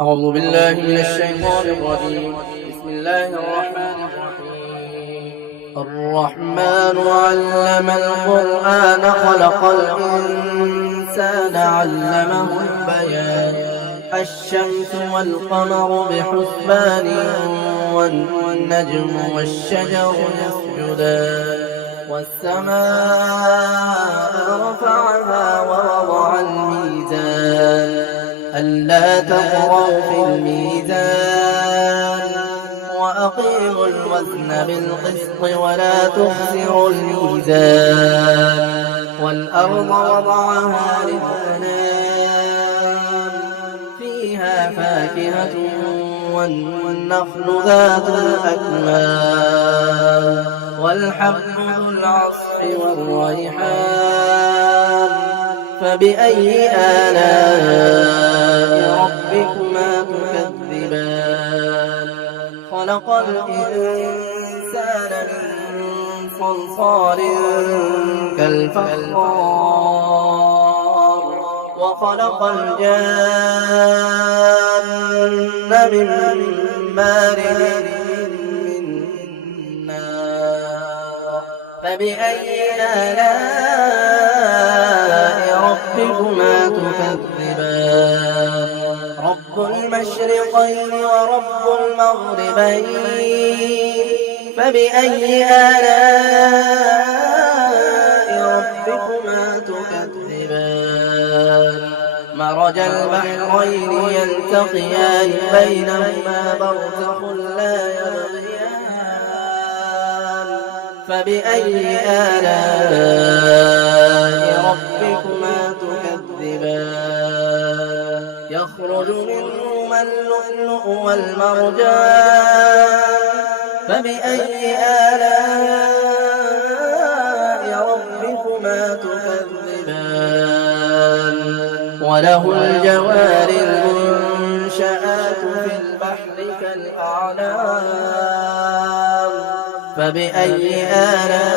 أعوذ بالله من الشيطان الرجيم. بسم الله الرحمن الرحيم. الرحمن علم القرآن خلق الإنسان علمه البيان. الشمس والقمر بحسبان والنجم والشجر يسجدان والسماء رفعها ووضع الميزان ألا تطغوا في الميزان وأقيموا الوزن بالقسط ولا تخسروا الميزان والأرض وضعها للأنام فيها فاكهة والنخل ذات الأكمام والحب ذو العصف والريحان فبأي آلاء ربكما تكذبان خلق الإنسان من صلصال كالفخار وخلق الجان من مارج من نار فبأي آلاء ربكما تكذبان رب المشرقين ورب المغربين فبأي آلاء ربكما تكذبان مرج البحرين يلتقيان بينهما برزخ لا يبغيان فبأي آلاء ربكما تكذبان يخرج منهما اللؤلؤ والمرجان فبأي آلاء ربكما تكذبان وله الجوار المنشآت في البحر كالأعلام فبأي آلاء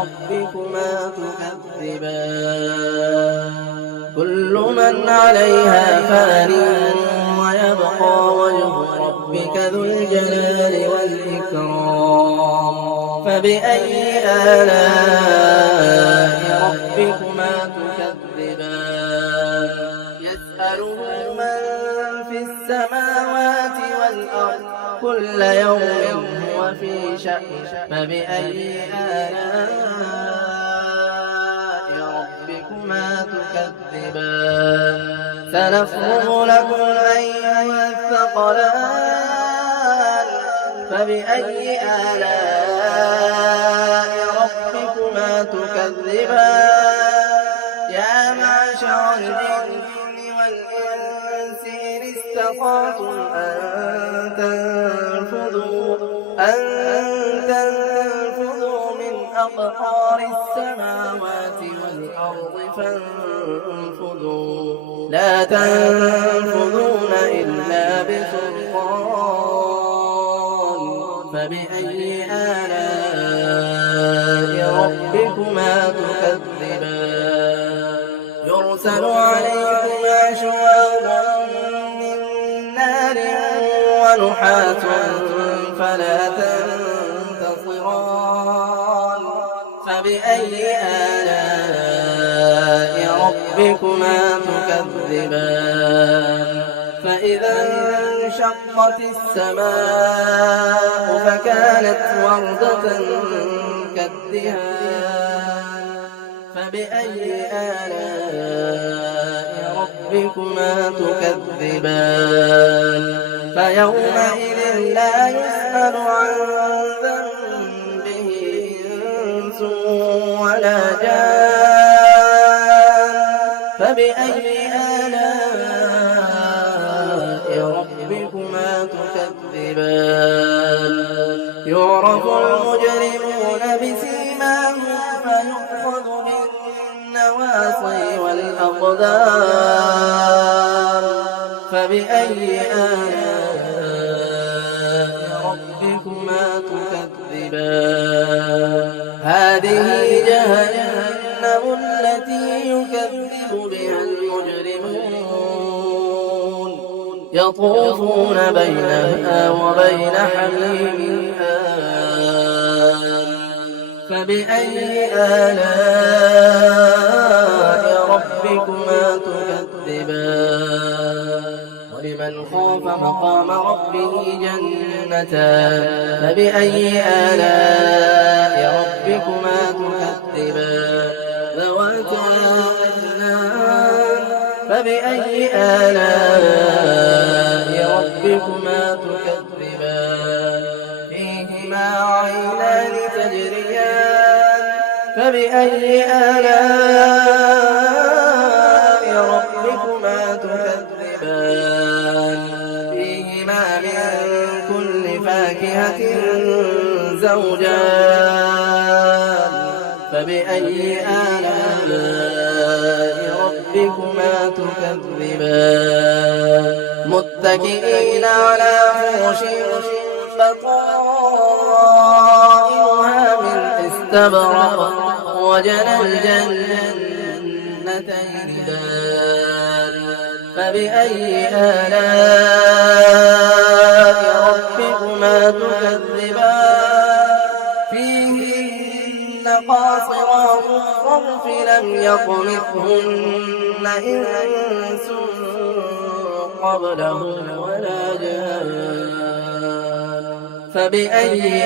ربكما تكذبان كل من عليها فان ويبقى وجه ربك ذو الجلال والإكرام فبأي آلاء ربكما تكذبان يسأله من في السماوات والأرض كل يوم هو في شأن فبأي آلاء ربكما تكذبان سنفرغ لكم أيها الثقلان فبأي آلاء ربكما تكذبان يا معشر الجن والإنس إن استطعتم أن تنفذوا من أقطار السماوات والأرض فانفذوا لا تنفذون إلا بسلطان فبأي آلاء ربكما تكذبان يرسل عليكما شواظ من نار ونحاس فلا تنتصران فبأي آلاء ربكما تكذبان فإذا انشقت السماء فكانت وردة كالدهان فبأي آلاء ربكما تكذبان فيومئذ لا يسأل عن ذنبه إنس ولا جان فبأي آلاء ربكما تكذبان يعرف المجرمون بسيماهم فيؤخذ بالنواصي والأقدام فبأي آلاء ربكما تكذبان هذه جهنم التي يكذب بها المجرمون يطوفون بينها وبين حميم آن فبأي آلاء ربكما تكذبان ولمن خاف مقام ربه جنتان فبأي آلاء ربكما تكذبان ذواتا أفنان فبأي آلاء ربكما تكذبان فيهما عينان تجريان فبأي آلاء ربكما تكذبان فيهما من كل فاكهة زوجان فبأي آلاء ربكما تكذبان متكئين على فرش بطائنها من استبرق وجنى الجنتين دان فبأي آلاء ربكما تكذبان فيهن قاصرات الطرف لم يطمثهن إنس قبلهم ولا جان فبأي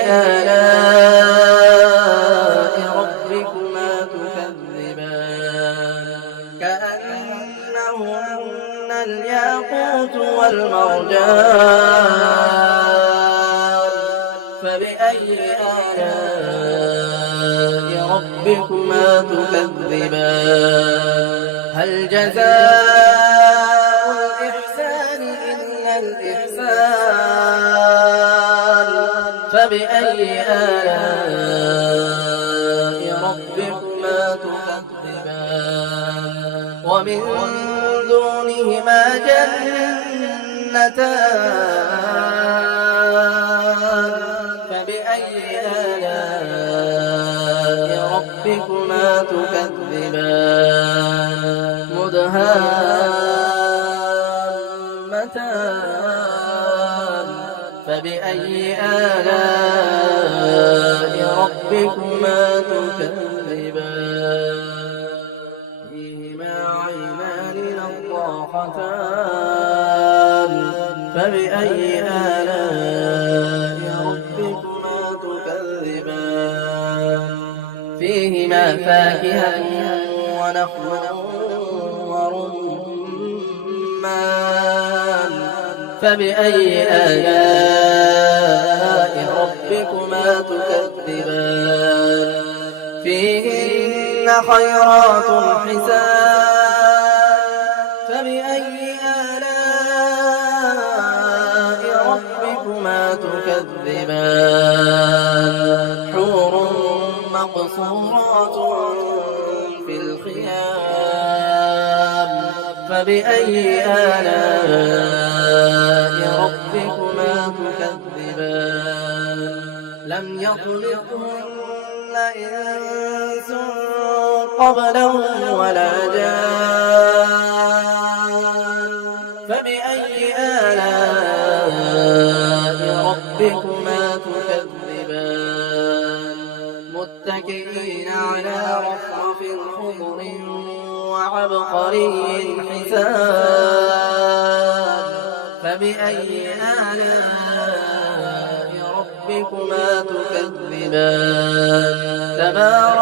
آلاء ربكما تكذبان كأنهن الياقوت والمرجان فبأي آلاء ربكما تكذبان هل جزاء الإحسان إلا الإحسان فبأي آلاء ربكما تكذبان ومن دونهما جنتان فبأي آلاء ربكما تكذبان مدهامتان فبأي آلاء ربكما تكذبان فيهما عينان نضاختان فبأي آلاء ربكما تكذبان فيهما فاكهة ونخل ورمان فبأي آلاء ربكما تكذبان فيهن خيرات حسان فبأي آلاء ربكما تكذبان حور مقصورات في الخيام فبأي آلاء ربكما تكذبان لم يطلقهن إنس قبلهم ولا جان فبأي آلاء ربكما تكذبان متكئين على رفرف خضر وعبقري حسان فبأي آلاء ربكما تكذبان تبارك